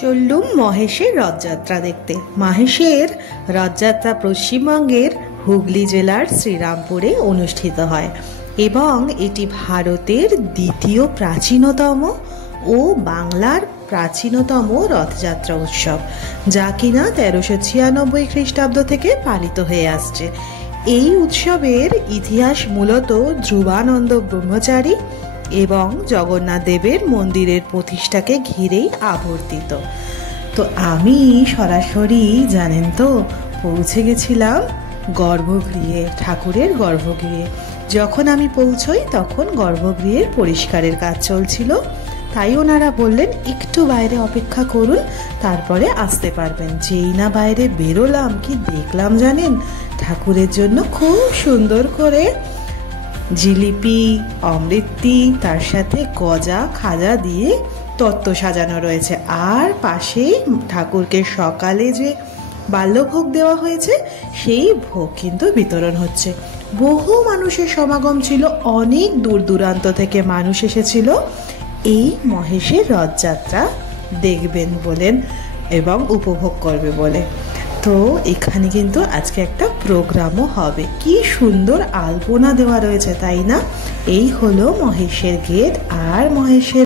চললুম মহেশের রথযাত্রা দেখতে। মহেশের রথযাত্রা পশ্চিমবঙ্গের হুগলি জেলার শ্রীরামপুরে অনুষ্ঠিত হয় এবং এটি ভারতের দ্বিতীয় প্রাচীনতম ও বাংলার প্রাচীনতম রথযাত্রা উৎসব, যা কিনা 1396 খ্রিস্টাব্দ থেকে পালিত হয়ে আসছে। এই উৎসবের ইতিহাস মূলত ধ্রুবানন্দ ব্রহ্মচারী এবং জগন্নাথ দেবের মন্দিরের প্রতিষ্ঠাকে ঘিরেই আবর্তিত। তো আমি সরাসরি জানেন তো পৌঁছে গেছিলাম গর্ভগৃহে, ঠাকুরের গর্ভগৃহে। যখন আমি পৌঁছই তখন গর্ভগৃহের পরিষ্কারের কাজ চলছিল, তাই ওনারা বললেন একটু বাইরে অপেক্ষা করুন, তারপরে আসতে পারবেন। যেই না বাইরে বেরোলাম, কি দেখলাম জানেন, ঠাকুরের জন্য খুব সুন্দর করে জিলিপি, অমৃতি, তার সাথে গজা খাজা দিয়ে তত্ত্ব সাজানো রয়েছে। আর পাশেই ঠাকুরকে সকালে যে বাল্যভোগ দেওয়া হয়েছে সেই ভোগ কিন্তু বিতরণ হচ্ছে। বহু মানুষের সমাগম ছিল, অনেক দূর দূরান্ত থেকে মানুষ এসেছিল এই মহেশের রথযাত্রা দেখবেন বলেন এবং উপভোগ করবে বলে। তো এখানে কিন্তু আজকে একটা প্রোগ্রামও হবে। কি সুন্দর আলপনা দেওয়া রয়েছে, তাই না? এই হলো মহেশের গেট আর মহেশের